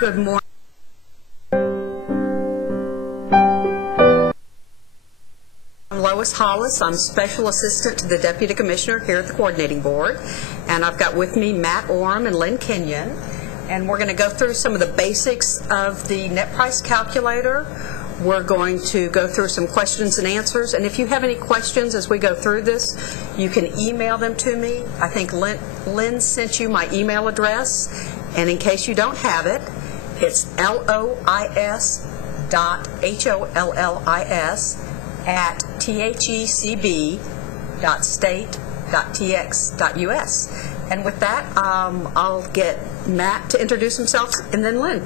Good morning. I'm Lois Hollis. I'm Special Assistant to the Deputy Commissioner here at the Coordinating Board. And I've got with me Matt Oram and Lynn Kenyon. And we're going to go through some of the basics of the net price calculator. We're going to go through some questions and answers. And if you have any questions as we go through this, you can email them to me. I think Lynn sent you my email address. And in case you don't have it, it's lois.hollis@thecb.state.tx.us. And with that, I'll get Matt to introduce himself, and then Lynn.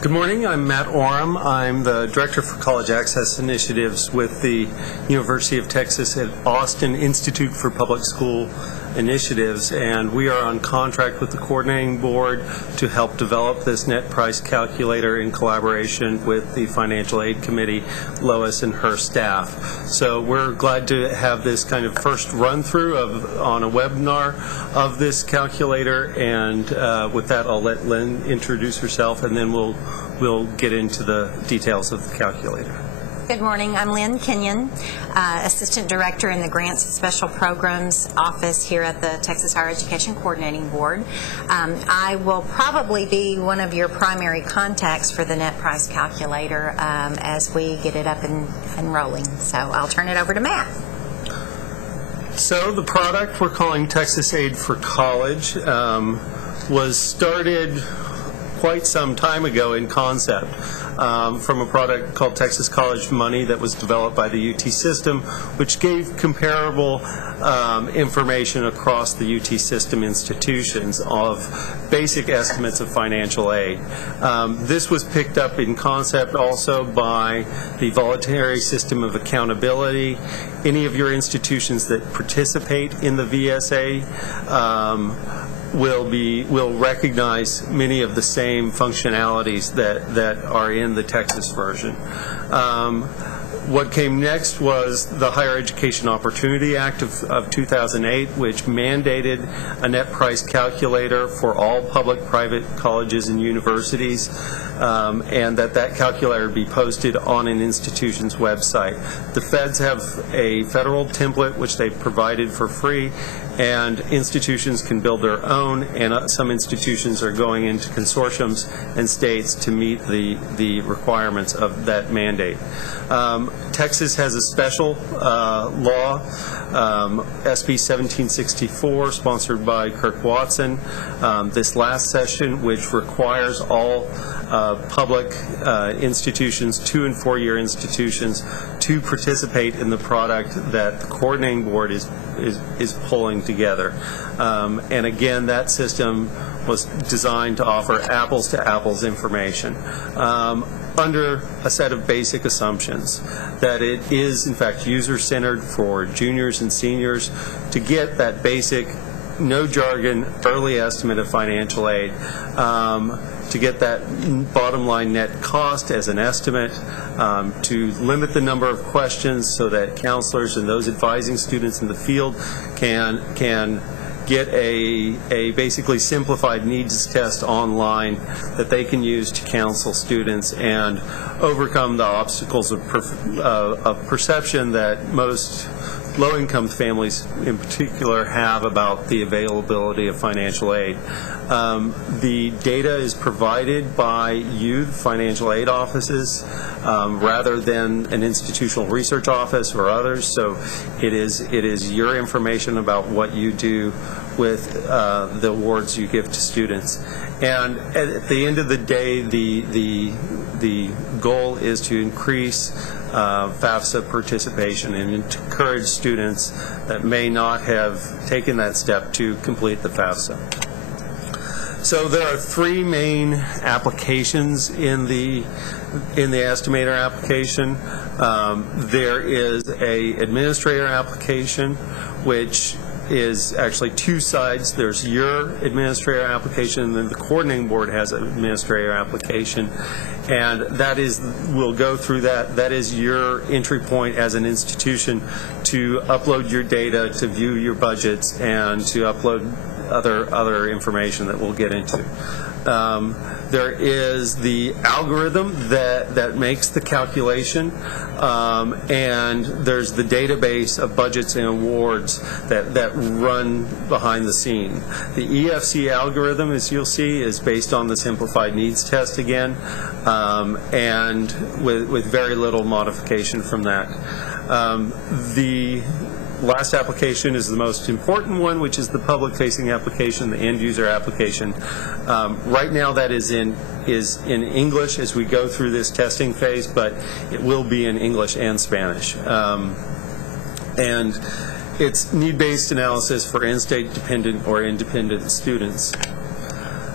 Good morning. I'm Matt Oram. I'm the Director for College Access Initiatives with the University of Texas at Austin Institute for Public School Initiatives, and we are on contract with the Coordinating Board to help develop this net price calculator in collaboration with the Financial Aid Committee, Lois and her staff. So we're glad to have this kind of first run-through on a webinar of this calculator, and with that I'll let Lynn introduce herself, and then we'll get into the details of the calculator. Good morning. I'm Lynn Kenyon, Assistant Director in the Grants and Special Programs Office here at the Texas Higher Education Coordinating Board. I will probably be one of your primary contacts for the net price calculator as we get it up and rolling. So I'll turn it over to Matt. So the product we're calling Texas Aid for College was started quite some time ago in concept from a product called Texas College Money that was developed by the UT system, which gave comparable information across the UT system institutions of basic estimates of financial aid. This was picked up in concept also by the Voluntary System of Accountability. Any of your institutions that participate in the VSA will recognize many of the same functionalities that are in the Texas version. What came next was the Higher Education Opportunity Act of 2008, which mandated a net price calculator for all public-private colleges and universities, and that calculator be posted on an institution's website. The feds have a federal template which they provided for free, and institutions can build their own, and some institutions are going into consortiums and states to meet the requirements of that mandate. Texas has a special law, SB 1764, sponsored by Kirk Watson, this last session, which requires all public institutions, 2- and 4-year institutions, to participate in the product that the Coordinating Board is pulling together. And again, that system was designed to offer apples-to-apples information under a set of basic assumptions that it is, in fact, user-centered for juniors and seniors to get that basic, no jargon, early estimate of financial aid, to get that bottom line net cost as an estimate, to limit the number of questions so that counselors and those advising students in the field can get a basically simplified needs test online that they can use to counsel students and overcome the obstacles of perception that most low-income families in particular have about the availability of financial aid. The data is provided by you, financial aid offices, rather than an institutional research office or others. So it is your information about what you do with the awards you give to students. And at the end of the day, the goal is to increase FAFSA participation and encourage students that may not have taken that step to complete the FAFSA. So there are 3 main applications in the estimator application. There is a administrator application, which is actually 2 sides. There's your administrator application, and then the Coordinating Board has an administrator application, and that is, we'll go through that. That is your entry point as an institution to upload your data, to view your budgets, and to upload other information that we'll get into. There is the algorithm that makes the calculation, and there's the database of budgets and awards that run behind the scene. The EFC algorithm, as you'll see, is based on the simplified needs test again, and with very little modification from that. The last application is the most important one, which is the public-facing application, the end-user application. Right now that is in English as we go through this testing phase, but it will be in English and Spanish. And it's need-based analysis for in-state dependent or independent students.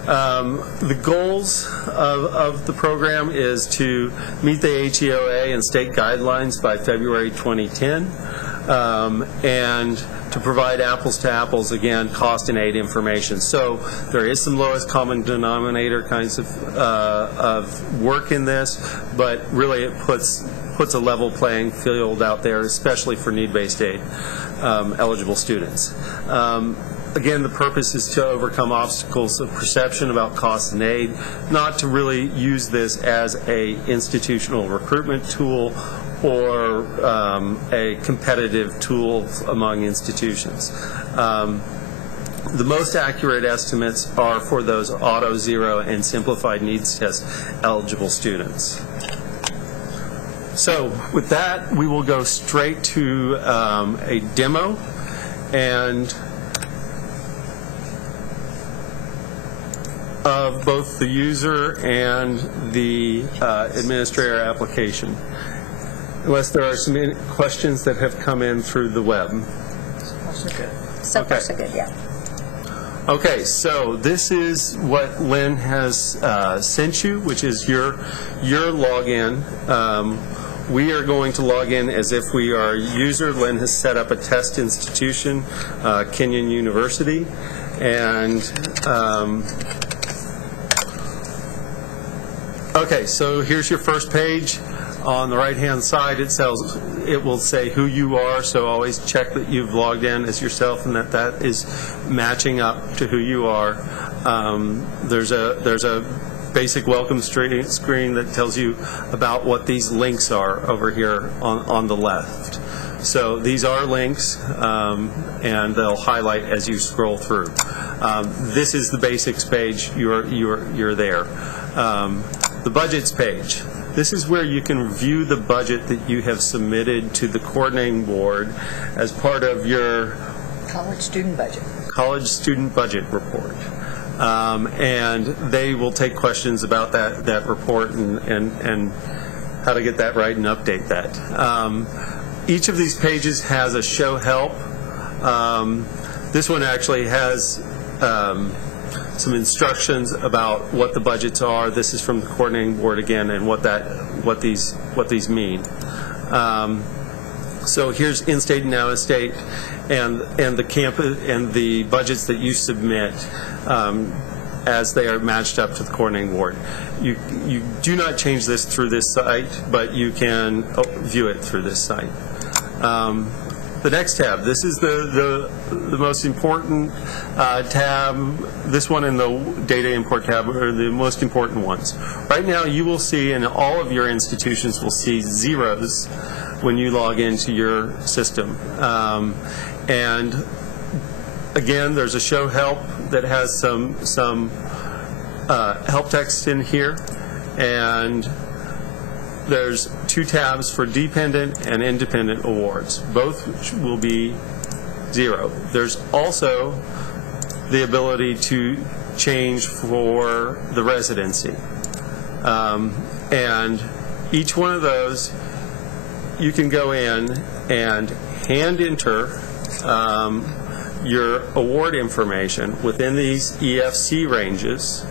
The goals of the program is to meet the HEOA and state guidelines by February 2010. And to provide apples to apples, again, cost and aid information. So there is some lowest common denominator kinds of work in this, but really it puts a level playing field out there, especially for need-based aid eligible students. Again, the purpose is to overcome obstacles of perception about cost and aid, not to really use this as a institutional recruitment tool or a competitive tool among institutions. The most accurate estimates are for those auto, zero, and simplified needs test eligible students. So with that, we will go straight to a demo, and of both the user and the administrator application, unless there are some questions that have come in through the web. So far, so good, yeah. Okay, so this is what Lynn has sent you, which is your login. We are going to log in as if we are a user. Lynn has set up a test institution, Kenyon University, and okay, so here's your first page. On the right-hand side, it will say who you are, so always check that you've logged in as yourself and that is matching up to who you are. There's a basic welcome screen that tells you about what these links are over here on the left. So these are links, and they'll highlight as you scroll through. This is the basics page. You're there. The budgets page. This is where you can view the budget that you have submitted to the coordinating board as part of your college student budget report. And they will take questions about that report and how to get that right and update that. Each of these pages has a show help. This one actually has some instructions about what the budgets are. This is from the coordinating board again, and what these mean. So here's in-state and out-of-state, and the campus and the budgets that you submit as they are matched up to the coordinating board. You do not change this through this site, but you can view it through this site. The next tab, this is the most important tab. This one and the data import tab are the most important ones. Right now you will see, and all of your institutions will see zeros when you log into your system. And again, there's a show help that has some help text in here, and there's two tabs for dependent and independent awards. Both will be zero. There's also the ability to change for the residency. And each one of those, you can go in and hand enter your award information within these EFC ranges.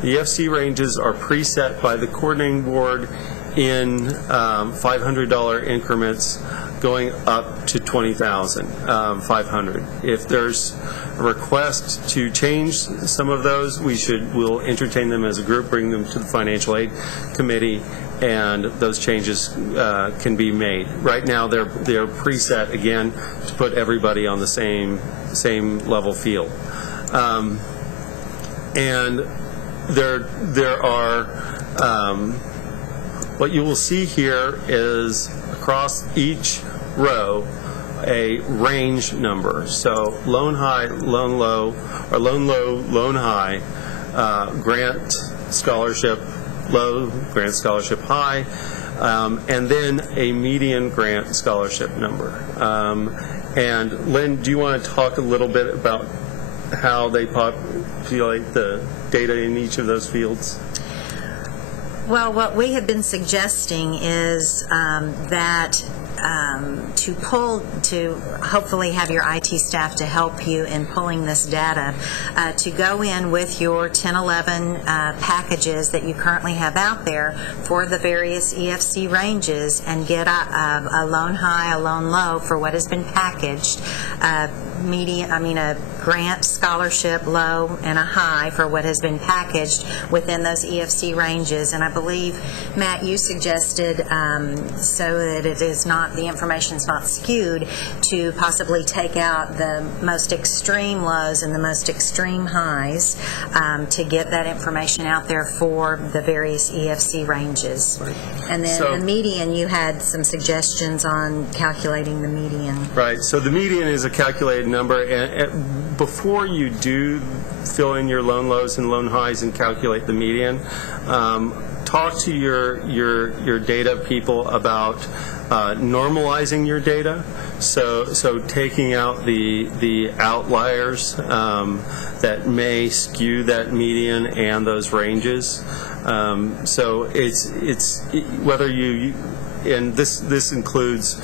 The EFC ranges are preset by the coordinating board in $500 increments going up to $20,500. If there's a request to change some of those, we'll entertain them as a group, bring them to the financial aid committee, and those changes can be made. Right now they're preset again to put everybody on the same level field. And there are, what you will see here is across each row a range number. So loan high, loan low, or loan low, loan high, grant scholarship low, grant scholarship high, and then a median grant scholarship number. And Lynn, do you want to talk a little bit about how they populate the data in each of those fields? Well, what we have been suggesting is that to hopefully have your IT staff to help you in pulling this data, to go in with your 1011 packages that you currently have out there for the various EFC ranges and get a loan high, a loan low for what has been packaged, a grant scholarship low and a high for what has been packaged within those EFC ranges. And I believe, Matt, you suggested so that it is not, the information is not skewed, to possibly take out the most extreme lows and the most extreme highs to get that information out there for the various EFC ranges. Right. And then the median, you had some suggestions on calculating the median. Right. So the median is a calculated number, and before you do fill in your loan lows and loan highs and calculate the median, talk to your data people about normalizing your data. So taking out the outliers that may skew that median and those ranges. So it's whether you and this includes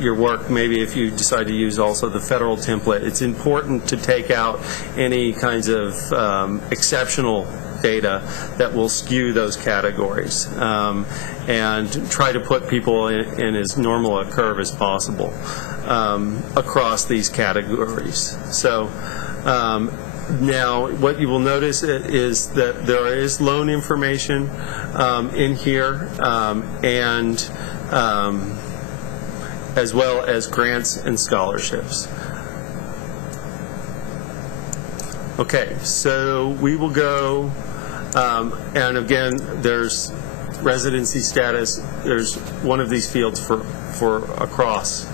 your work, maybe if you decide to use also the federal template, it's important to take out any kinds of exceptional data that will skew those categories and try to put people in as normal a curve as possible across these categories. So now what you will notice is that there is loan information in here and as well as grants and scholarships. Okay, so we will go, and again, there's residency status. There's one of these fields for across.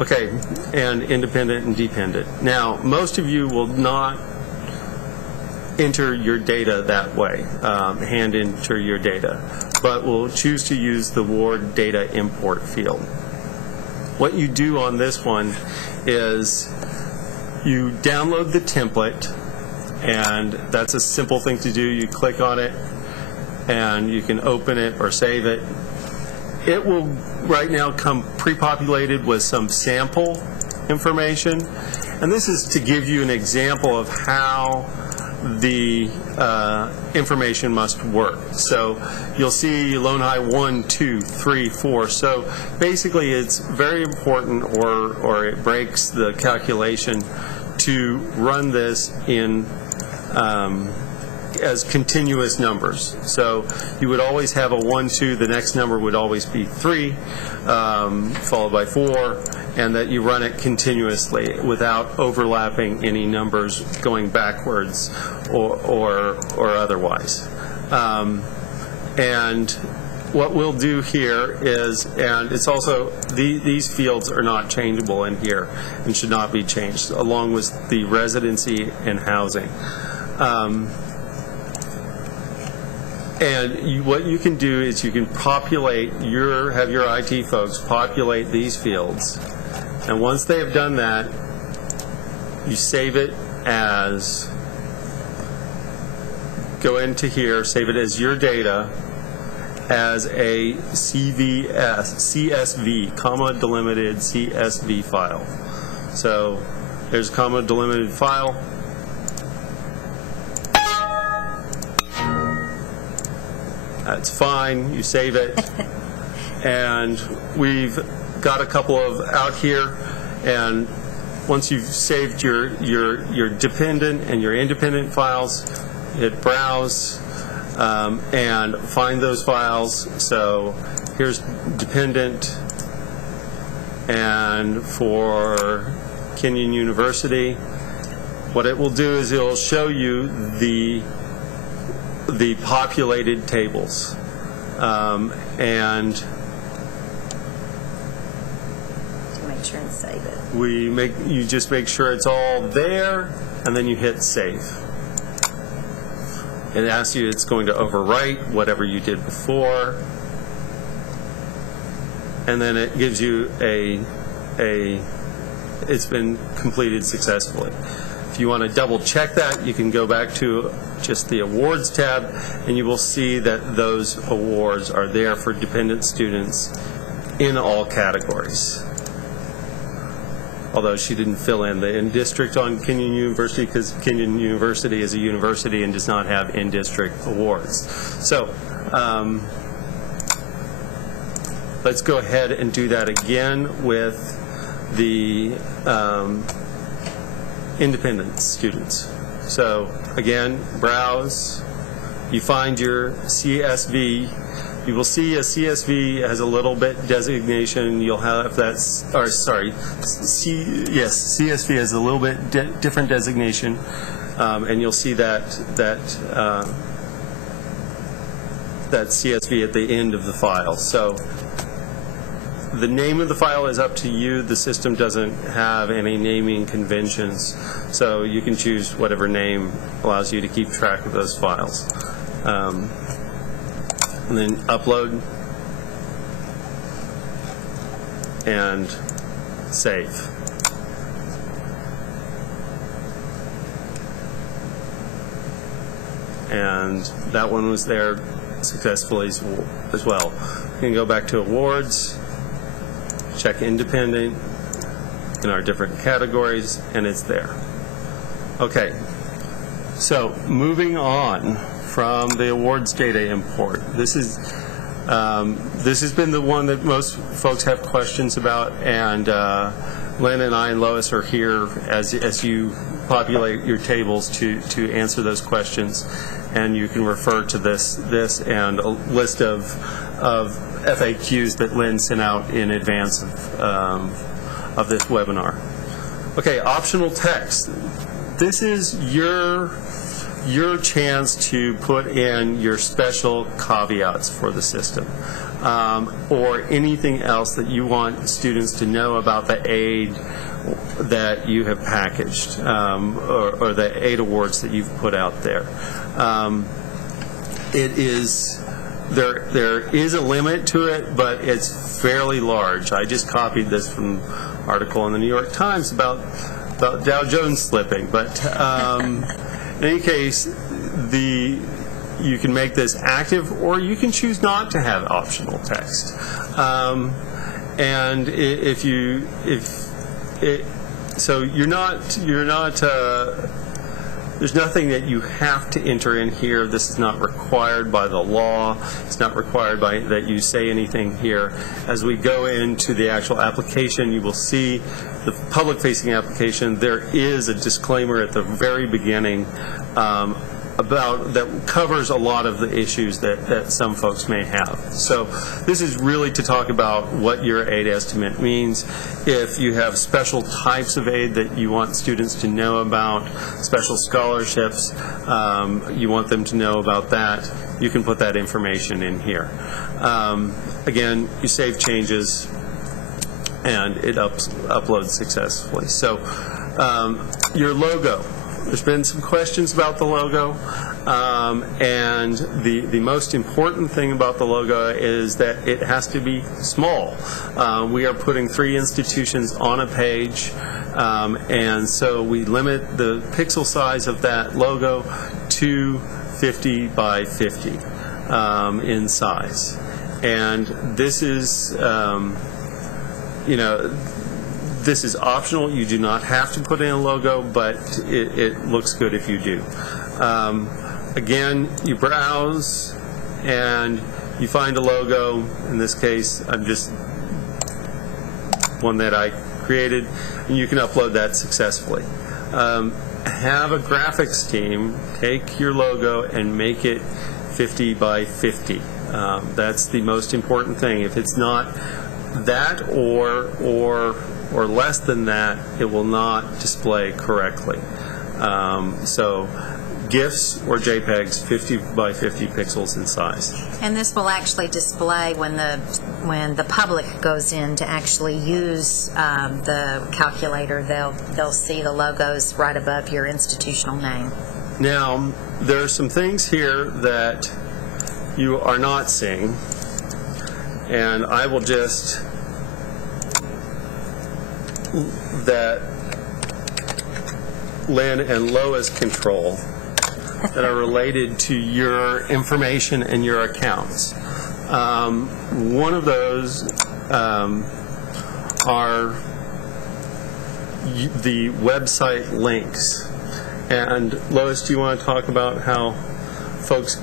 Okay, and independent and dependent. Now, most of you will not enter your data that way, hand enter your data, but will choose to use the Ward data import field. What you do on this one is you download the template, and that's a simple thing to do. You click on it, and you can open it or save it. It will right now come pre-populated with some sample information, and this is to give you an example of how the information must work. So you'll see loan high 1, 2, 3, 4. So basically it's very important, or it breaks the calculation, to run this in as continuous numbers. So you would always have a 1, 2, the next number would always be 3, followed by 4, and that you run it continuously without overlapping any numbers going backwards or otherwise. And what we'll do here is, and it's also, these fields are not changeable in here and should not be changed, along with the residency and housing. And what you can do is you can populate have your IT folks populate these fields. And once they have done that, you save it as, go into here, save it as your data as a CSV, comma delimited CSV file. So there's a comma delimited file. That's fine, you save it. And we've got a couple of out here, and once you've saved your dependent and your independent files, hit browse and find those files. So here's dependent, and for Kenyon University, What it will do is it will show you the populated tables. And Make sure and save it. you just make sure it's all there, and then you hit save. It asks you, it's going to overwrite whatever you did before, and then it gives you it's been completed successfully. If you want to double check that, you can go back to just the awards tab, and you will see that those awards are there for dependent students in all categories. Although she didn't fill in the in-district on Kenyon University, because Kenyon University is a university and does not have in-district awards. So let's go ahead and do that again with the independent students. So again, browse, you find your CSV. You will see a CSV has a little bit designation. You'll have that, or sorry, CSV has a little bit different designation, and you'll see that CSV at the end of the file. So the name of the file is up to you. The system doesn't have any naming conventions, so you can choose whatever name allows you to keep track of those files. And then upload and save. And that one was there successfully as well. You can go back to awards, check independent in our different categories, and it's there. Okay, so moving on from the awards data import. This has been the one that most folks have questions about, and Lynn and I and Lois are here as you populate your tables to answer those questions, and you can refer to this and a list of FAQs that Lynn sent out in advance of this webinar. Okay, optional text. This is your chance to put in your special caveats for the system, or anything else that you want students to know about the aid that you have packaged, or the aid awards that you've put out there. There is a limit to it, but it's fairly large. I just copied this from an article in the New York Times about Dow Jones slipping, but in any case, you can make this active, or you can choose not to have optional text. And so you're not. There's nothing that you have to enter in here. This is not required by the law. It's not required by that you say anything here. As we go into the actual application, you will see the public-facing application. There is a disclaimer at the very beginning that covers a lot of the issues that some folks may have. So this is really to talk about what your aid estimate means. If you have special types of aid that you want students to know about, special scholarships, you want them to know about that, you can put that information in here. Again, you save changes, and it uploads successfully. So your logo. There's been some questions about the logo, and the most important thing about the logo is that it has to be small. We are putting 3 institutions on a page, and so we limit the pixel size of that logo to 50 by 50 in size. And this is, this is optional. You do not have to put in a logo, but it looks good if you do. Again, you browse and you find a logo. In this case, I'm just one that I created, and you can upload that successfully. Have a graphics team take your logo and make it 50 by 50. That's the most important thing. If it's not that or less than that, it will not display correctly. So GIFs or JPEGs, 50 by 50 pixels in size. And this will actually display when the public goes in to actually use the calculator. They'll see the logos right above your institutional name. Now, there are some things here that you are not seeing, and I will just that Lynn and Lois control that are related to your information and your accounts. One of those are the website links. And Lois, do you want to talk about how folks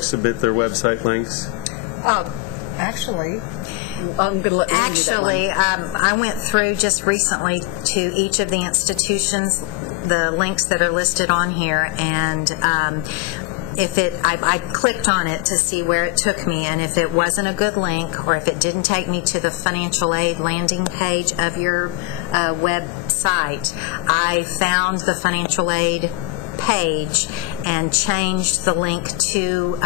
submit their website links? Actually, I'm going to let Lynn do that one. I went through just recently to each of the institutions, the links that are listed on here, and I clicked on it to see where it took me, and if it wasn't a good link or if it didn't take me to the financial aid landing page of your website, I found the financial aid page and changed the link to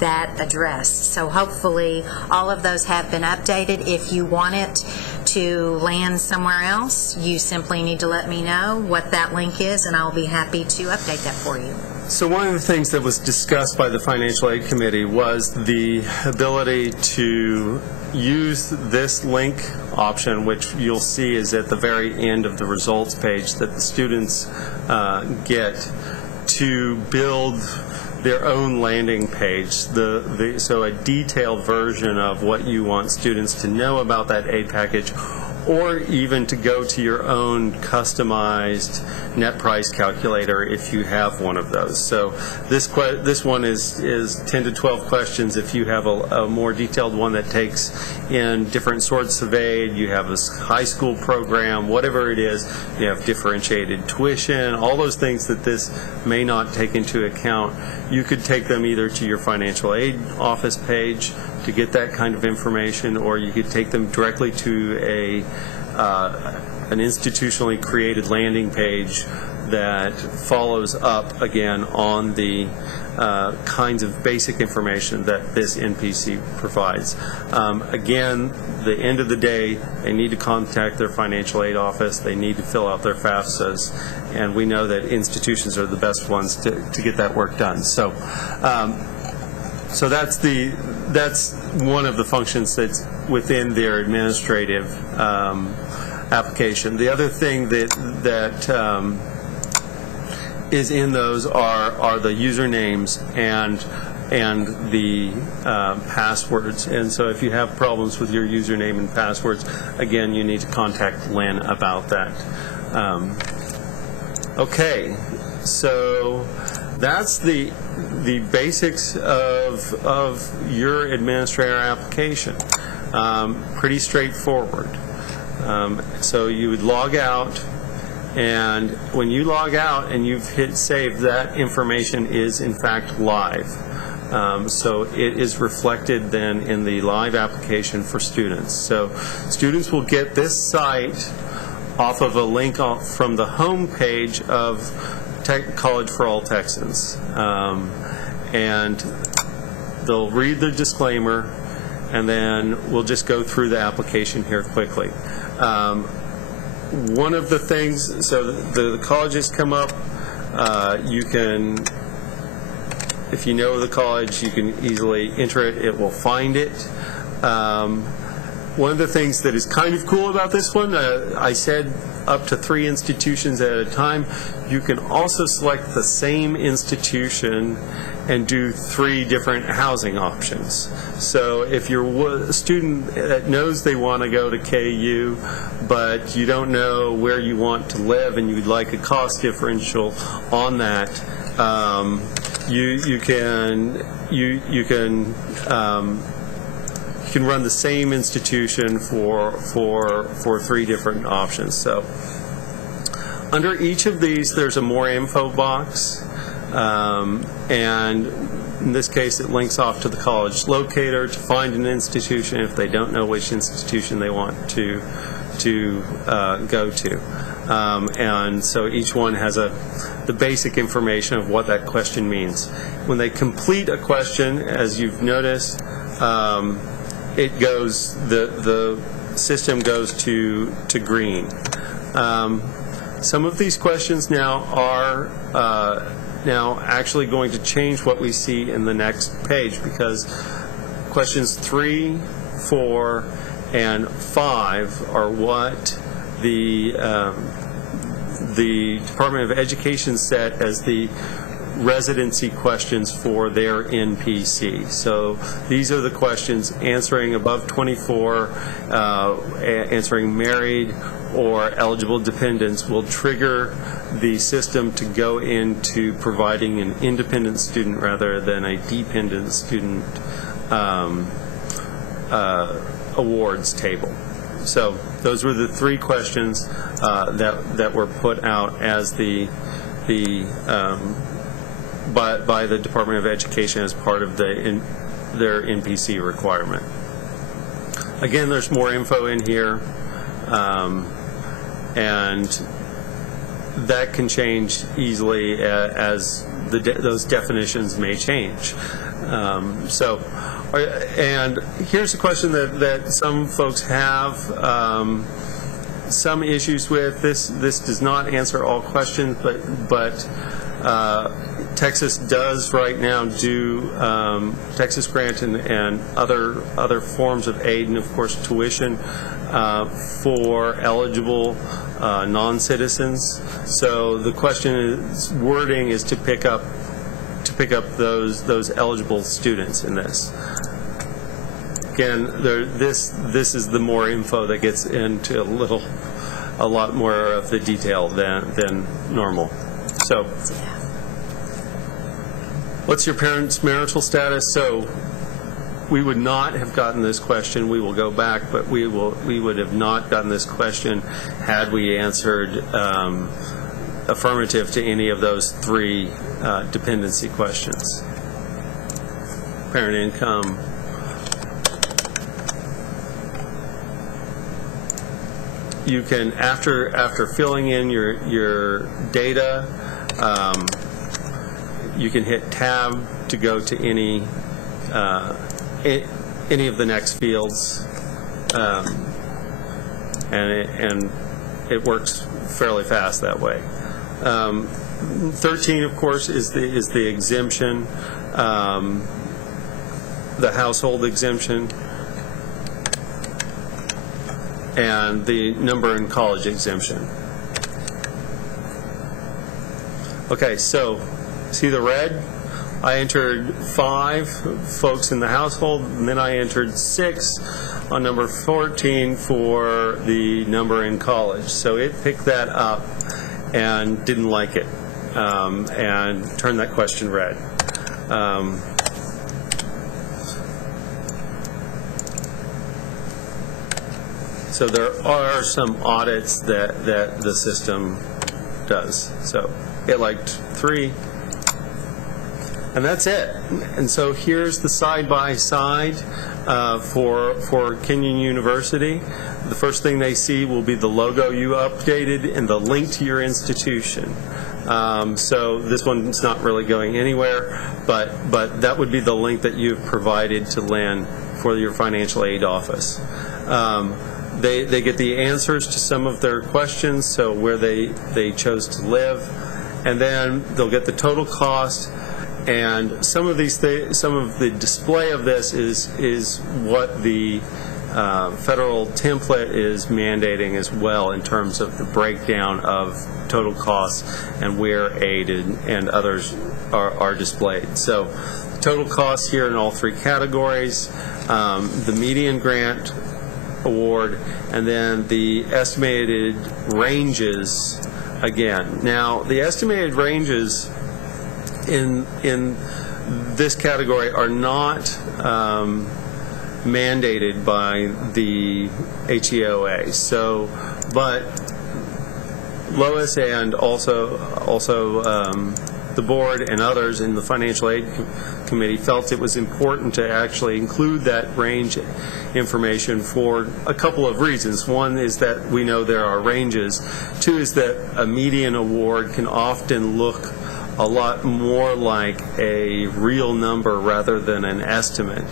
that address. So hopefully all of those have been updated. If you want it to land somewhere else, you simply need to let me know what that link is, and I'll be happy to update that for you. So one of the things that was discussed by the Financial Aid Committee was the ability to use this link option, which you'll see is at the very end of the results page that the students get, to build their own landing page. So a detailed version of what you want students to know about that aid package, or even to go to your own customized net price calculator if you have one of those. So this one is 10 to 12 questions. If you have a more detailed one that takes in different sorts of aid, you have a high school program, whatever it is, you have differentiated tuition, all those things that this may not take into account, you could take them either to your financial aid office page to get that kind of information, or you could take them directly to an institutionally created landing page that follows up again on the kinds of basic information that this NPC provides. Again, the end of the day, they need to contact their financial aid office, they need to fill out their FAFSAs, and we know that institutions are the best ones to get that work done. So that's one of the functions that's within their administrative application. The other thing that is in those are the usernames and the passwords. And so if you have problems with your username and passwords, again, you need to contact Lynn about that. Okay, so that's the basics of your administrator application. Pretty straightforward. So you would log out, and when you log out and you've hit save, that information is in fact live. So it is reflected then in the live application for students. So students will get this site off of a link from the home page of College for All Texans. And they'll read the disclaimer, and then we'll just go through the application here quickly. One of the things, so the colleges come up, you can, if you know the college, you can easily enter it, it will find it. One of the things that is kind of cool about this one, I said up to 3 institutions at a time. You can also select the same institution and do 3 different housing options. So if you're a student that knows they want to go to KU, but you don't know where you want to live and you'd like a cost differential on that, you can run the same institution for 3 different options. So under each of these, there's a more info box, and in this case, it links off to the college locator to find an institution if they don't know which institution they want to go to. And so each one has the basic information of what that question means. When they complete a question, as you've noticed, it goes, the system goes to green. Some of these questions now are now actually going to change what we see in the next page, because questions 3, 4, and 5 are what the Department of Education set as the residency questions for their NPC. So these are the questions answering above 24, answering married or eligible dependents will trigger the system to go into providing an independent student rather than a dependent student awards table. So those were the 3 questions that were put out as by the Department of Education as part of their NPC requirement. Again, there's more info in here, and that can change easily as those definitions may change. And here's a question that some folks have some issues with. This does not answer all questions, but Texas does right now do Texas Grant and other forms of aid, and of course tuition for eligible non-citizens. So the wording is to pick up those eligible students in this. Again, this is the more info that gets into a lot more of the detail than normal. So, what's your parents' marital status? So, we would not have gotten this question. We will go back, but we would have not gotten this question had we answered affirmative to any of those 3 dependency questions. Parent income. You can, after filling in your data, you can hit Tab to go to any of the next fields, and it works fairly fast that way. 13, of course, is the exemption, the household exemption, and the number in college exemption. Okay, so see the red? I entered 5 folks in the household, and then I entered 6 on number 14 for the number in college. So it picked that up and didn't like it, and turned that question red. So there are some audits that the system does. So it liked 3, and that's it. And so here's the side-by-side for Kenyon University. The first thing they see will be the logo you updated and the link to your institution. So this one's not really going anywhere, but that would be the link that you've provided to Lynn for your financial aid office. They get the answers to some of their questions, so where they chose to live, and then they'll get the total cost. And some of the display of this is what the federal template is mandating as well, in terms of the breakdown of total costs and where aid and others are displayed. So total costs here in all 3 categories, the median grant award, and then the estimated ranges again. Now, the estimated ranges in this category are not mandated by the HEOA. So, but Lois and also the board and others in the Financial Aid Committee felt it was important to actually include that range information for a couple of reasons. One is that we know there are ranges. Two is that a median award can often look a lot more like a real number rather than an estimate.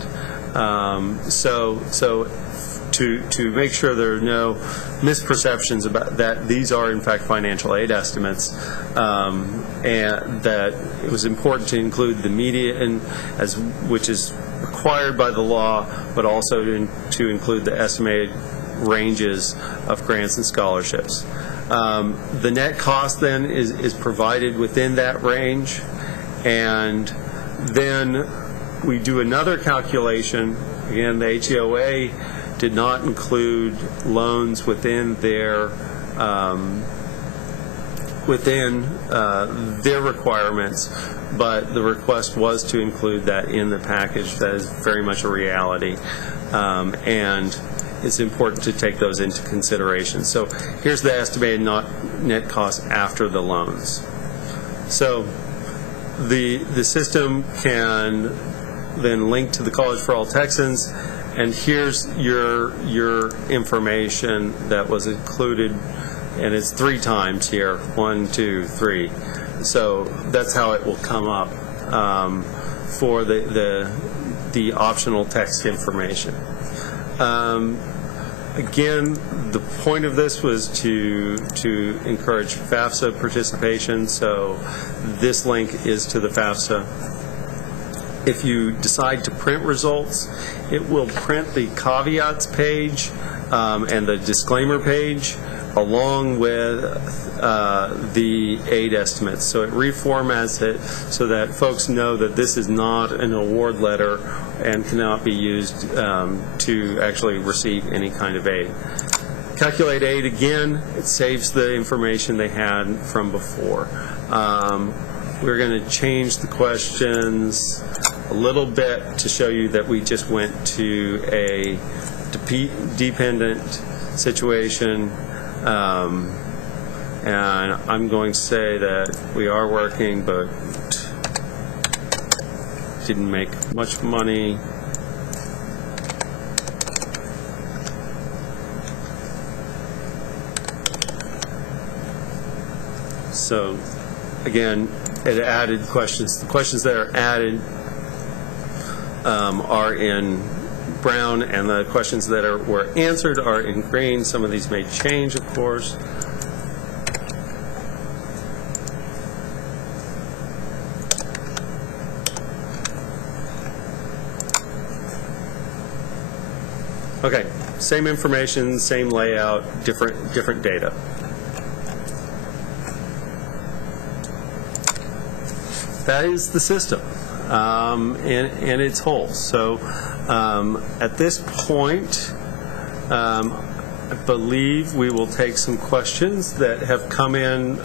So to make sure there are no misperceptions about that, these are in fact financial aid estimates, and that it was important to include the median, which is required by the law, but also to include the estimated ranges of grants and scholarships. The net cost then is provided within that range, and then we do another calculation. Again, the HEOA did not include loans within their requirements, but the request was to include that in the package. That is very much a reality, and it's important to take those into consideration. So here's the estimated net cost after the loans. So the system can then link to the College for All Texans, and here's your information that was included, and it's 3 times here, 1, 2, 3. So that's how it will come up for the optional text information. Again, the point of this was to encourage FAFSA participation, so this link is to the FAFSA. If you decide to print results, it will print the caveats page and the disclaimer page along with the aid estimates. So it reformats it so that folks know that this is not an award letter and cannot be used to actually receive any kind of aid. Calculate aid, again, it saves the information they had from before. We're going to change the questions a little bit to show you that we just went to a dependent situation, and I'm going to say that we are working but didn't make much money. So again, it added questions. The questions that are added are in brown, and the questions that were answered are in green. Some of these may change, of course. Okay, same information, same layout, different data. That is the system in its whole. So at this point, I believe we will take some questions that have come in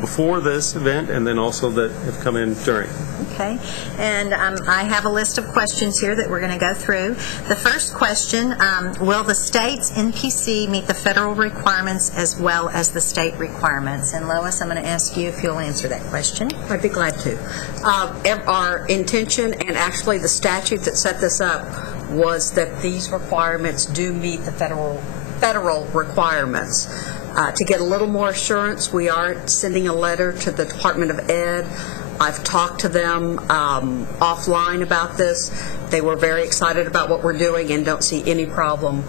before this event and then also that have come in during. Okay, and I have a list of questions here that we're going to go through. The first question, will the state's NPC meet the federal requirements as well as the state requirements? And Lois, I'm going to ask you if you'll answer that question. I'd be glad to. Our intention, and actually the statute that set this up, was that these requirements do meet the federal requirements. To get a little more assurance, we are sending a letter to the Department of Ed. I've talked to them offline about this. They were very excited about what we're doing and don't see any problem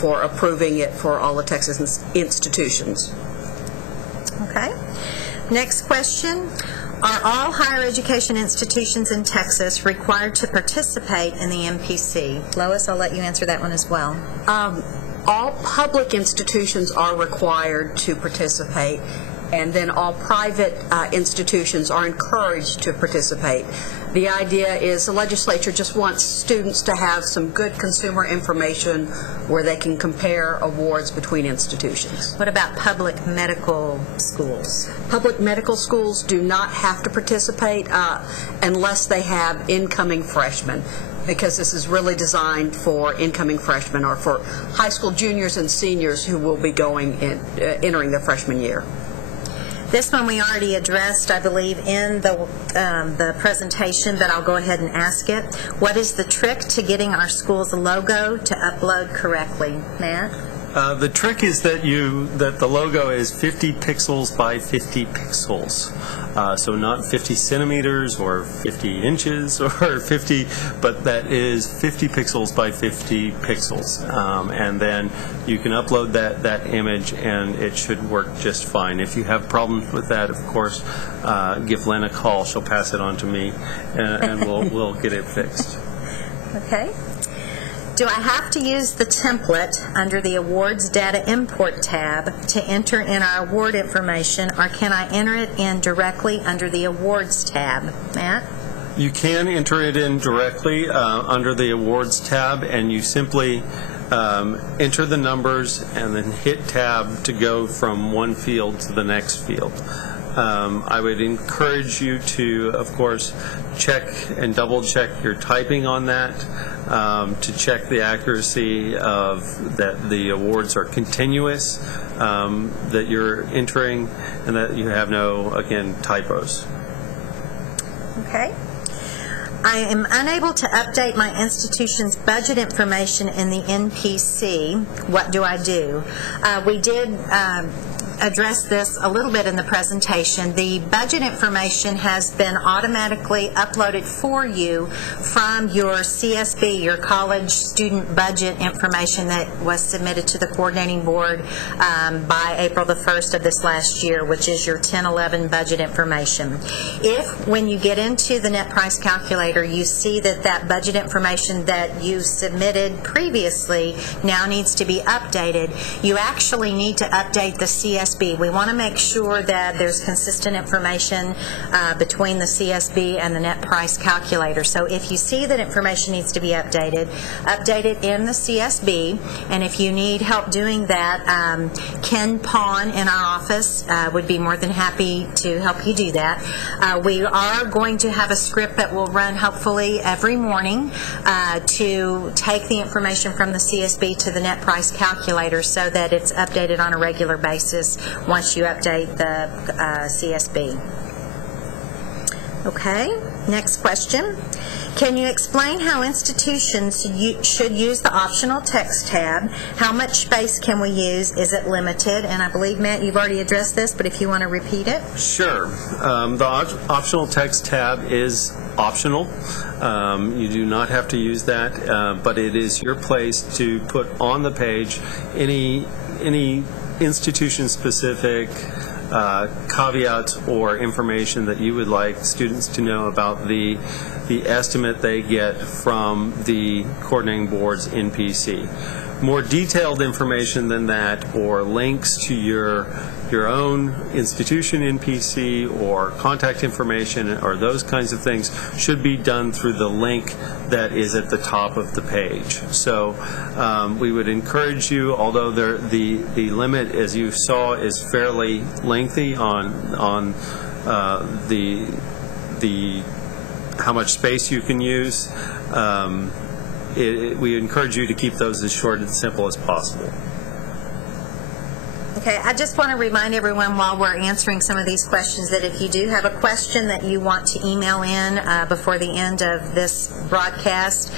for approving it for all the Texas institutions. Okay. Next question. Are all higher education institutions in Texas required to participate in the MPC? Lois, I'll let you answer that one as well. All public institutions are required to participate, and then all private institutions are encouraged to participate. The idea is the legislature just wants students to have some good consumer information where they can compare awards between institutions. What about public medical schools? Public medical schools do not have to participate unless they have incoming freshmen, because this is really designed for incoming freshmen or for high school juniors and seniors who will be going in, entering their freshman year. This one we already addressed, I believe, in the presentation, but I'll go ahead and ask it. What is the trick to getting our school's logo to upload correctly? Matt? The trick is that the logo is 50 pixels by 50 pixels. So not 50 centimeters or 50 inches or 50, but that is 50 pixels by 50 pixels. And then you can upload that image and it should work just fine. If you have problems with that, of course, give Lynn a call. She'll pass it on to me and we'll get it fixed. Okay. Do I have to use the template under the Awards Data Import tab to enter in our award information, or can I enter it in directly under the Awards tab? Matt? You can enter it in directly under the Awards tab, and you simply enter the numbers and then hit tab to go from one field to the next field. I would encourage you to, of course, check and double-check your typing on that, to check the accuracy of that the awards are continuous, that you're entering, and that you have no, again, typos. Okay. I am unable to update my institution's budget information in the NPC. What do I do? We did address this a little bit in the presentation. The budget information has been automatically uploaded for you from your CSB, your college student budget information that was submitted to the coordinating board by April the 1st of this last year, which is your 10-11 budget information. If, when you get into the net price calculator, you see that budget information that you submitted previously now needs to be updated, you actually need to update the CSB. We want to make sure that there's consistent information between the CSB and the net price calculator. So if you see that information needs to be updated, update it in the CSB. And if you need help doing that, Ken Pawn in our office would be more than happy to help you do that. We are going to have a script that will run hopefully every morning to take the information from the CSB to the net price calculator so that it's updated on a regular basis once you update the CSB. Okay, next question. Can you explain how institutions should use the optional text tab? How much space can we use? Is it limited? And I believe, Matt, you've already addressed this, but if you want to repeat it. Sure. The optional text tab is optional. You do not have to use that, but it is your place to put on the page any institution-specific caveats or information that you would like students to know about the estimate they get from the coordinating board's NPC. More detailed information than that, or links to your own institution NPC or contact information or those kinds of things, should be done through the link that is at the top of the page. So we would encourage you, although the limit, as you saw, is fairly lengthy on the how much space you can use, we encourage you to keep those as short and simple as possible. Okay, I just want to remind everyone while we're answering some of these questions that if you do have a question that you want to email in before the end of this broadcast,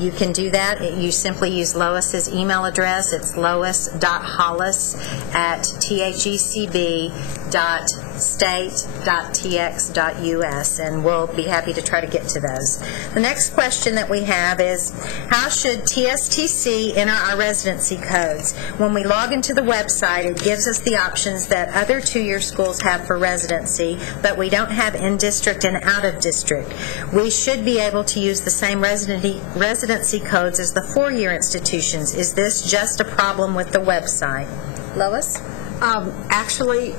you can do that. You simply use Lois's email address. It's lois.hollis@thec.state.tx.us, and we'll be happy to try to get to those. The next question that we have is, how should TSTC enter our residency codes? When we log into the website, it gives us the options that other two-year schools have for residency, but we don't have in-district and out-of-district. We should be able to use the same residency codes as the four-year institutions. Is this just a problem with the website? Lois? Actually,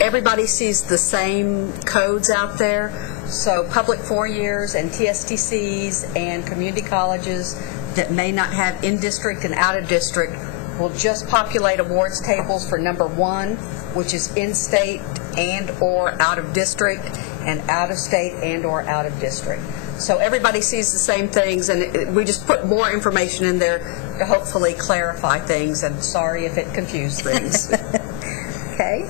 everybody sees the same codes out there. So public 4 years and TSTCs and community colleges that may not have in-district and out-of-district will just populate awards tables for number 1, which is in-state and or out-of-district, and out-of-state and or out-of-district. So everybody sees the same things, and we just put more information in there to hopefully clarify things, and sorry if it confused things. Okay.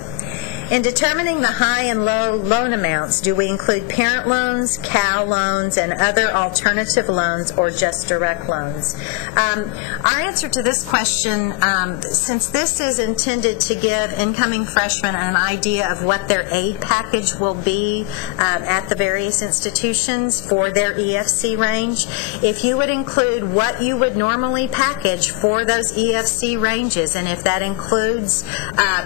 In determining the high and low loan amounts, do we include parent loans, CAL loans, and other alternative loans, or just direct loans? Our answer to this question, since this is intended to give incoming freshmen an idea of what their aid package will be at the various institutions for their EFC range, if you would include what you would normally package for those EFC ranges, and if that includes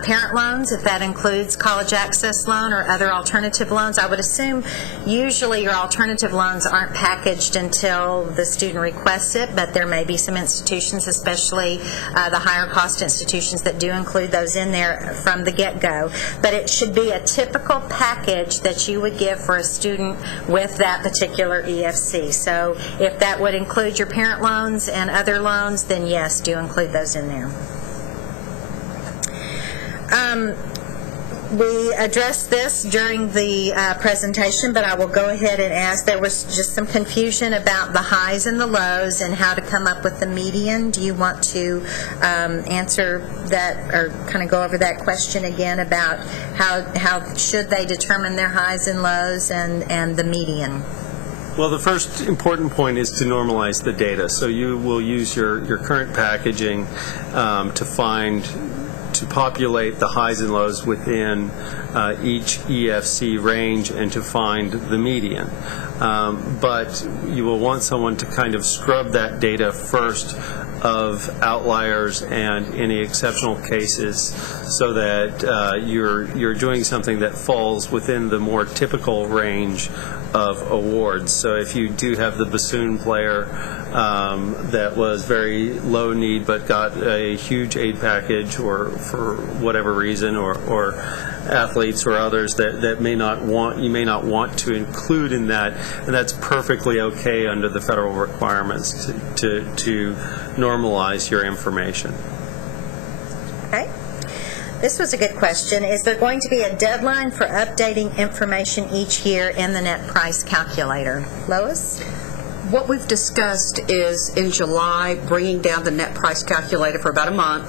parent loans, if that includes college access loan or other alternative loans, I would assume usually your alternative loans aren't packaged until the student requests it, but there may be some institutions, especially the higher cost institutions, that do include those in there from the get-go. But it should be a typical package that you would give for a student with that particular EFC. So if that would include your parent loans and other loans, then yes, do include those in there. We addressed this during the presentation, but I will go ahead and ask. There was just some confusion about the highs and the lows and how to come up with the median. Do you want to answer that, or kind of go over that question again about how should they determine their highs and lows and the median? Well, the first important point is to normalize the data. So you will use your current packaging to populate the highs and lows within each EFC range and to find the median. But you will want someone to kind of scrub that data first of outliers and any exceptional cases, so that you're doing something that falls within the more typical range of awards. So if you do have the bassoon player that was very low need but got a huge aid package, or for whatever reason, or athletes or others that you may not want to include in that, and that's perfectly okay under the federal requirements to normalize your information. Okay. This was a good question. Is there going to be a deadline for updating information each year in the net price calculator? Lois? What we've discussed is in July bringing down the net price calculator for about a month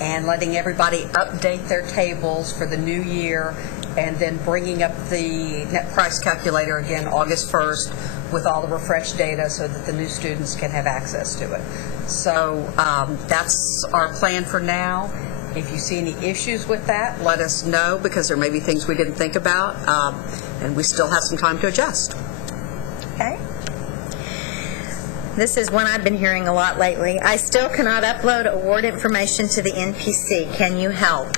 and letting everybody update their tables for the new year, and then bringing up the net price calculator again August 1st with all the refreshed data so that the new students can have access to it. So that's our plan for now. If you see any issues with that, let us know, because there may be things we didn't think about, and we still have some time to adjust. Okay. This is one I've been hearing a lot lately. I still cannot upload award information to the NPC. Can you help?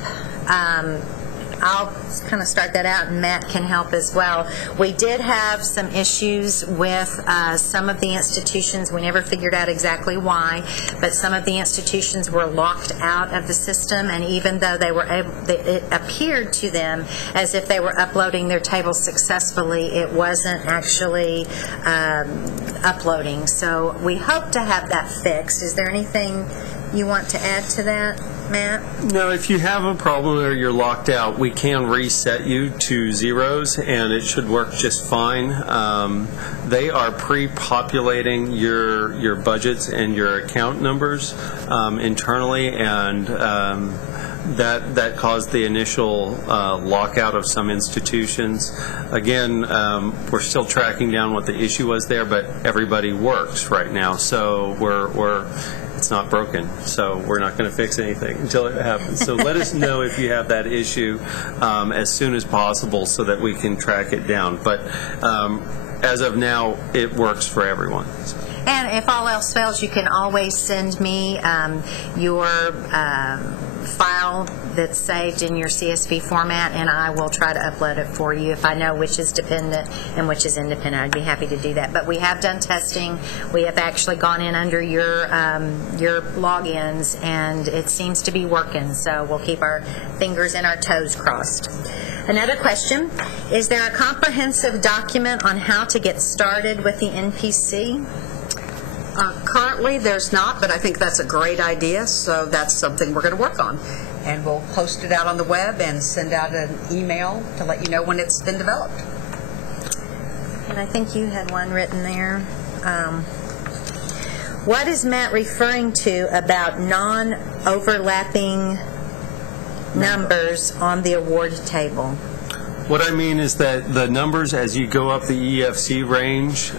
I'll kind of start that out, and Matt can help as well. We did have some issues with some of the institutions. We never figured out exactly why, but some of the institutions were locked out of the system, and even though they were able, it appeared to them as if they were uploading their tables successfully, it wasn't actually uploading. So we hope to have that fixed. Is there anything you want to add to that, Matt? No, if you have a problem or you're locked out, we can reset you to zeros, and it should work just fine. They are pre-populating your budgets and your account numbers internally, and that caused the initial lockout of some institutions. Again, we're still tracking down what the issue was there, but everybody works right now, so it's not broken, so we're not going to fix anything until it happens. So let us know if you have that issue as soon as possible so that we can track it down. But as of now, it works for everyone. So. And if all else fails, you can always send me your file that's saved in your CSV format, and I will try to upload it for you if I know which is dependent and which is independent. I'd be happy to do that. But we have done testing. We have actually gone in under your logins, and it seems to be working. So we'll keep our fingers and our toes crossed. Another question, is there a comprehensive document on how to get started with the NPC? Currently, there's not, but I think that's a great idea, so that's something we're going to work on. And we'll post it out on the web and send out an email to let you know when it's been developed. And I think you had one written there. What is Matt referring to about non-overlapping numbers on the award table. What I mean is that the numbers as you go up the EFC range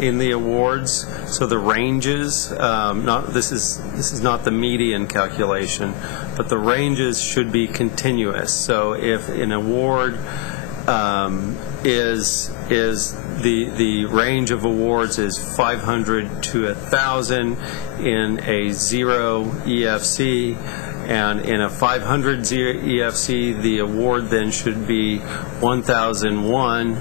in the awards, so the ranges, this is not the median calculation, but the ranges should be continuous. So if an award is the range of awards is 500 to 1,000 in a 0 EFC, and in a 500 EFC, the award then should be 1,001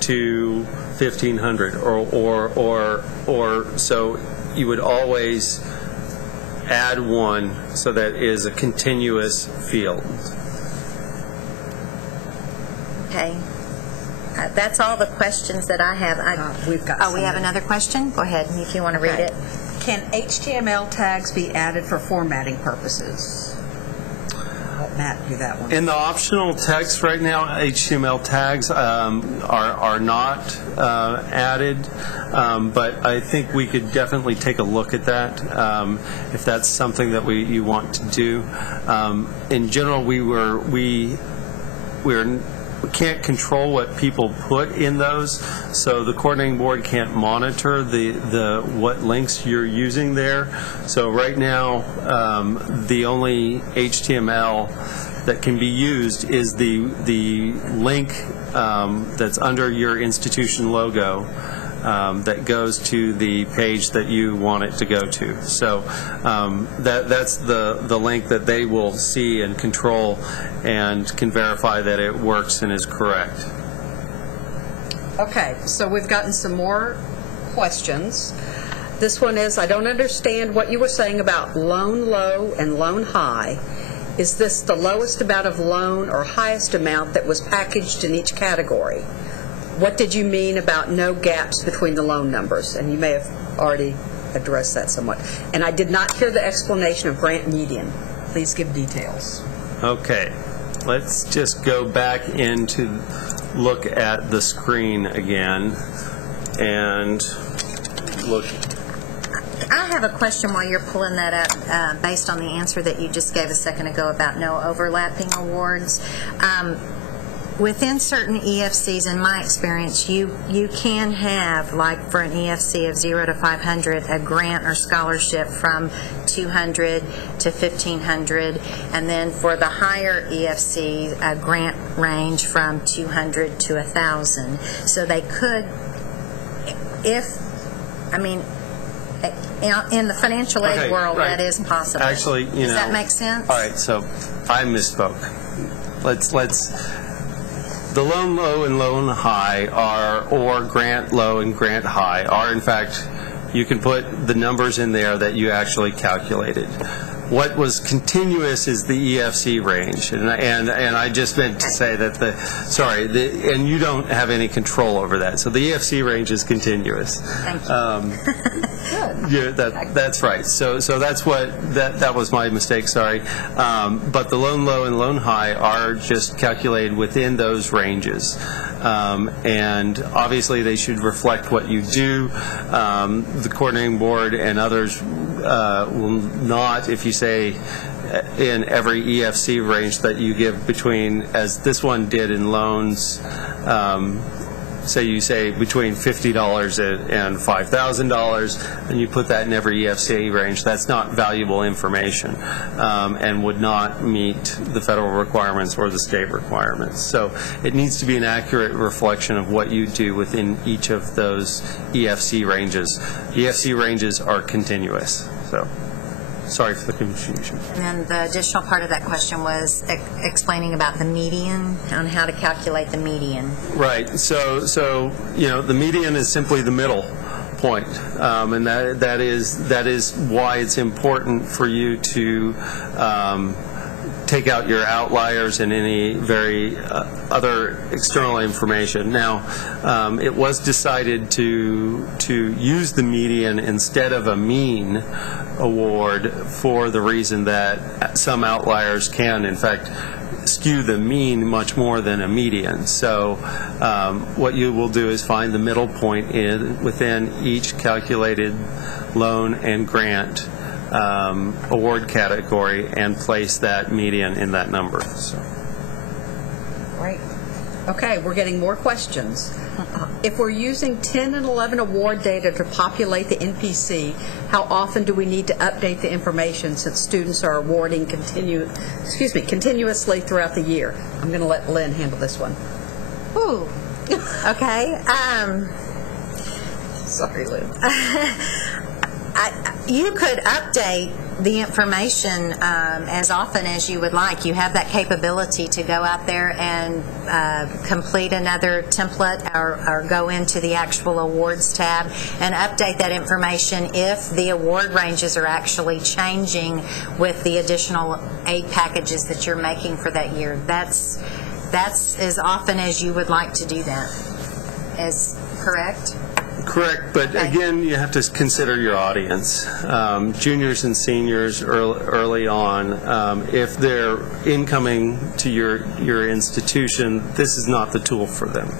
to 1,500, or so you would always add one so that it is a continuous field. Okay. That's all the questions that I have. We've got we have another question? Go ahead if you want to read it. Can HTML tags be added for formatting purposes? I'll let Matt do that one. In the optional text right now, HTML tags are not added, but I think we could definitely take a look at that if that's something that you want to do. In general, we can't control what people put in those, so the coordinating board can't monitor what links you're using there. So right now, the only HTML that can be used is the link that's under your institution logo that goes to the page that you want it to go to. So that's the link that they will see and control and can verify that it works and is correct. Okay, so we've gotten some more questions. This one is, I don't understand what you were saying about loan low and loan high. Is this the lowest amount of loan or highest amount that was packaged in each category? What did you mean about no gaps between the loan numbers? And you may have already addressed that somewhat. And I did not hear the explanation of grant median. Please give details. Okay, let's just go back in to look at the screen again and look. I have a question while you're pulling that up based on the answer that you just gave a second ago about no overlapping awards. Within certain EFCs, in my experience, you can have, like for an EFC of 0 to 500, a grant or scholarship from 200 to 1,500, and then for the higher EFC, a grant range from 200 to 1,000. So they could, in the financial aid world, right. That is possible. Actually, Does that make sense? All right, so I misspoke. The loan low and loan high or grant low and grant high are, in fact, you can put the numbers in there that you actually calculated. What was continuous is the EFC range, and I just meant to say that and you don't have any control over that. So the EFC range is continuous. Thank you. That's right. So that's that was my mistake. Sorry, but the loan low and loan high are just calculated within those ranges. And obviously they should reflect what you do. The coordinating board and others will not, if you say in every EFC range that you give between, as this one did in loans, say you say between $50 and $5,000, and you put that in every EFC range, that's not valuable information and would not meet the federal requirements or the state requirements. So it needs to be an accurate reflection of what you do within each of those EFC ranges. EFC ranges are continuous. So sorry for the confusion. And then the additional part of that question was explaining about the median, on how to calculate the median. Right. So the median is simply the middle point, and that is why it's important for you to take out your outliers and any very other external information. Now, it was decided to use the median instead of a mean award for the reason that some outliers can, in fact, skew the mean much more than a median. So what you will do is find the middle point within each calculated loan and grant award category and place that median in that number. So. Great. Okay, we're getting more questions. If we're using 10 and 11 award data to populate the NPC, how often do we need to update the information since students are awarding continuously throughout the year? I'm going to let Lynn handle this one. Ooh, okay. Sorry, Lynn. You could update the information as often as you would like. You have that capability to go out there and complete another template or go into the actual awards tab and update that information if the award ranges are actually changing with the additional aid packages that you're making for that year. That's as often as you would like to do that. Is correct? Correct, but again, you have to consider your audience. Juniors and seniors early on, if they're incoming to your institution, this is not the tool for them.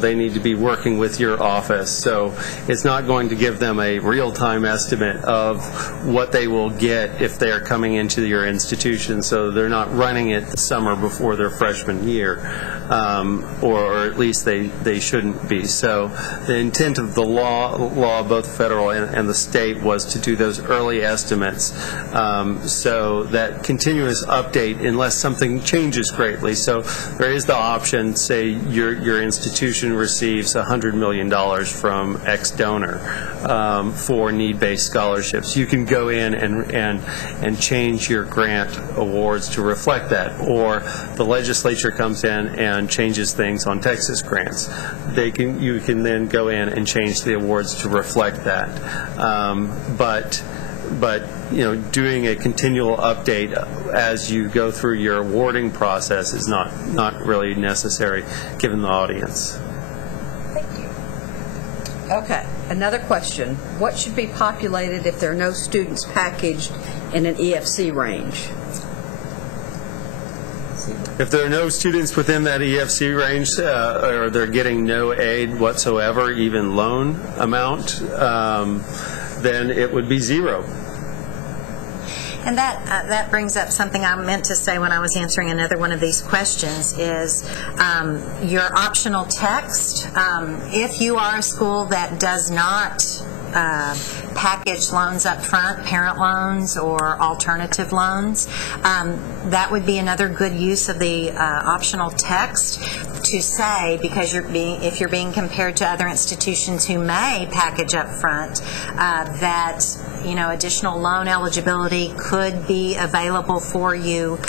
They need to be working with your office, so it's not going to give them a real-time estimate of what they will get if they are coming into your institution, so they're not running it the summer before their freshman year. Or at least they shouldn't be. So the intent of the law, both federal and the state, was to do those early estimates, so that continuous update unless something changes greatly. So there is the option, say your institution receives $100 million from X donor for need-based scholarships. You can go in and change your grant awards to reflect that, or the legislature comes in and changes things on Texas grants. You can then go in and change the awards to reflect that. But doing a continual update as you go through your awarding process is not really necessary given the audience. Thank you. Okay, another question. What should be populated if there are no students packaged in an EFC range? If there are no students within that EFC range, or they're getting no aid whatsoever, even loan amount, then it would be 0. And that brings up something I meant to say when I was answering another one of these questions is your optional text. If you are a school that does not package loans up front, parent loans or alternative loans, that would be another good use of the optional text to say, because if you're being compared to other institutions who may package up front, that additional loan eligibility could be available for you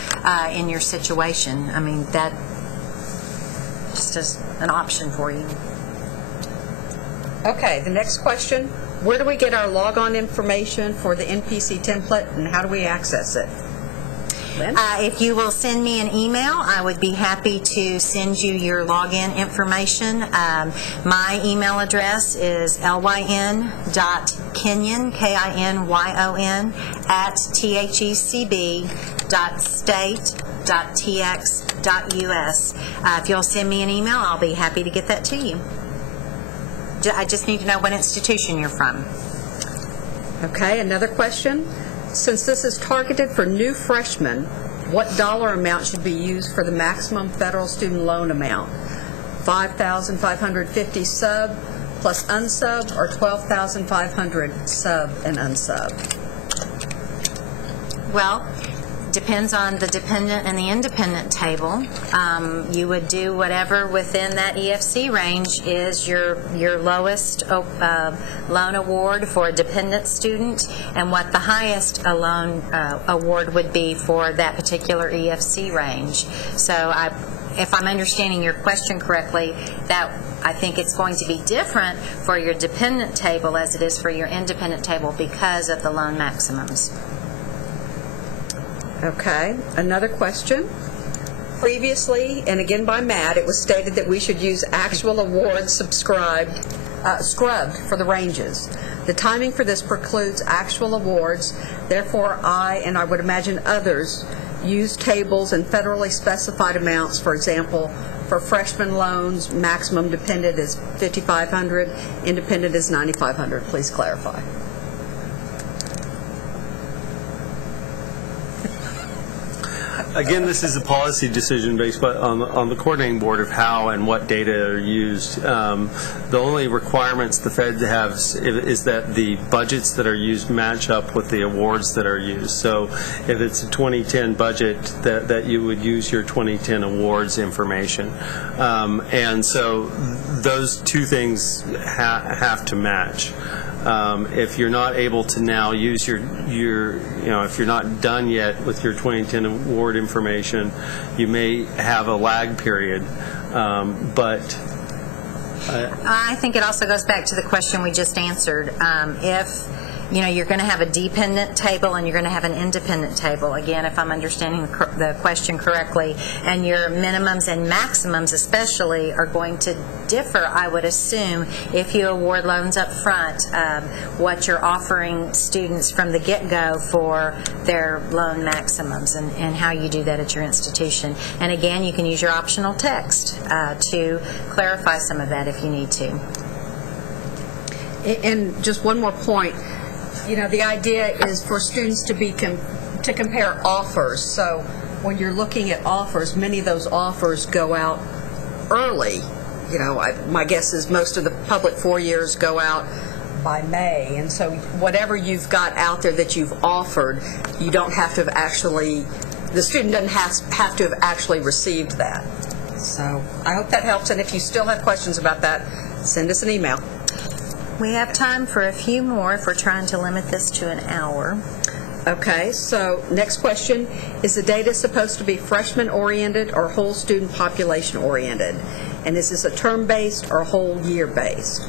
in your situation. I mean, that just is an option for you. Okay, the next question. Where do we get our logon information for the NPC template, and how do we access it? If you will send me an email, I would be happy to send you your login information. My email address is lyn.kenyon, KINYON, @thecb.state.tx.us. If you'll send me an email, I'll be happy to get that to you. I just need to know what institution you're from. Okay, another question. Since this is targeted for new freshmen, what dollar amount should be used for the maximum federal student loan amount? $5,550 sub plus unsub, or $12,500 sub and unsub? Well, depends on the dependent and the independent table. You would do whatever within that EFC range is your lowest loan award for a dependent student, and what the highest loan award would be for that particular EFC range. So if I'm understanding your question correctly, that I think it's going to be different for your dependent table as it is for your independent table because of the loan maximums. Okay, another question. Previously, and again by Matt, it was stated that we should use actual awards scrubbed for the ranges. The timing for this precludes actual awards. Therefore, I, and I would imagine others, use tables and federally specified amounts. For example, for freshman loans, maximum dependent is $5,500, independent is $9,500. Please clarify. Again, this is a policy decision based on the coordinating board of how and what data are used. The only requirements the Fed has is that the budgets that are used match up with the awards that are used. So if it's a 2010 budget, that you would use your 2010 awards information. And so those two things have to match. If you're not able to now use your if you're not done yet with your 2010 award information, you may have a lag period. But I think it also goes back to the question we just answered. If you're going to have a dependent table and you're going to have an independent table. Again, if I'm understanding the question correctly, and your minimums and maximums especially are going to differ, I would assume, if you award loans up front, what you're offering students from the get-go for their loan maximums and how you do that at your institution. And again, you can use your optional text to clarify some of that if you need to. And just one more point. The idea is for students to compare offers. So when you're looking at offers, many of those offers go out early. My guess is most of the public 4 years go out by May. And so whatever you've got out there that you've offered, you don't have to have actually, the student doesn't have to have actually received that. So I hope that helps. And if you still have questions about that, send us an email. We have time for a few more if we're trying to limit this to an hour. Okay, so next question, is the data supposed to be freshman-oriented or whole student population-oriented? And is this a term-based or whole year-based?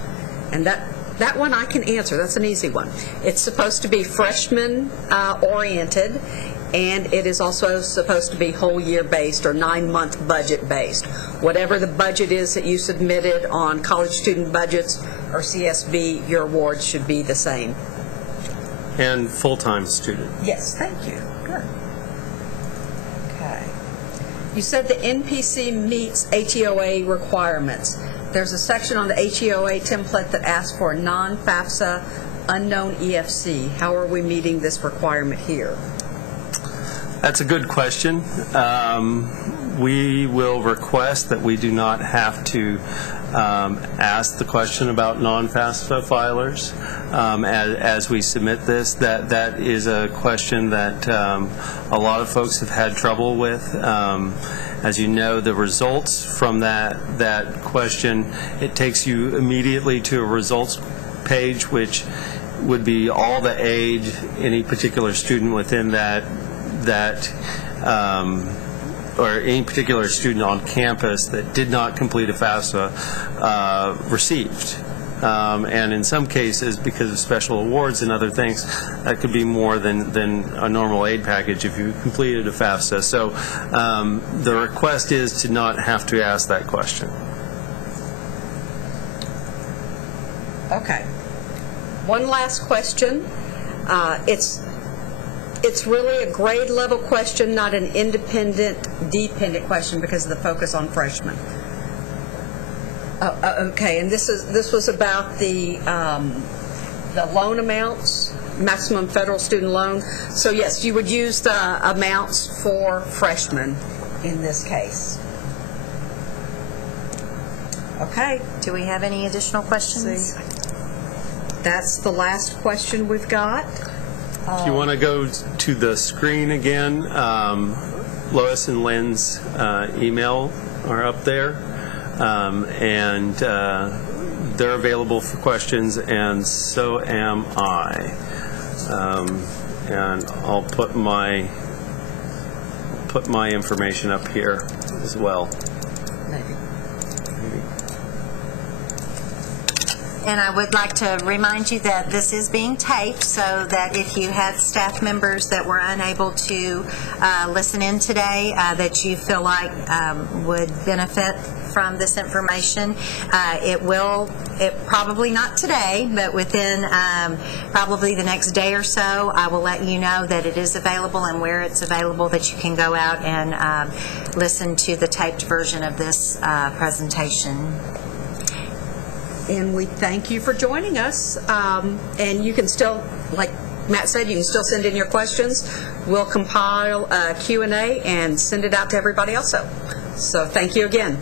And that one I can answer. That's an easy one. It's supposed to be freshman-oriented, and it is also supposed to be whole year-based or 9-month budget-based. Whatever the budget is that you submitted on college student budgets or CSB, your awards should be the same. And full-time student. Yes, thank you. Good. Okay. You said the NPC meets HEOA requirements. There's a section on the HEOA template that asks for a non-FAFSA unknown EFC. How are we meeting this requirement here? That's a good question. We will request that we do not have to ask the question about non-FAFSA filers as we submit this. That is a question that a lot of folks have had trouble with. As you know, the results from that question, it takes you immediately to a results page, which would be all the age any particular student within that or any particular student on campus that did not complete a FAFSA received. And in some cases, because of special awards and other things, that could be more than a normal aid package if you completed a FAFSA. So the request is to not have to ask that question. Okay. One last question. It's really a grade level question, not an independent, dependent question because of the focus on freshmen. Okay, and this was about the loan amounts, maximum federal student loan. So yes, you would use the amounts for freshmen in this case. Okay. Do we have any additional questions? That's the last question we've got. If you want to go to the screen again, Lois and Lynn's email are up there, and they're available for questions, and so am I. And I'll put my information up here as well. And I would like to remind you that this is being taped, so that if you had staff members that were unable to listen in today, that you feel like would benefit from this information, it probably not today, but within probably the next day or so, I will let you know that it is available and where it's available, that you can go out and listen to the taped version of this presentation. And we thank you for joining us. And you can still, like Matt said, you can still send in your questions. We'll compile a Q&A and send it out to everybody also. So thank you again.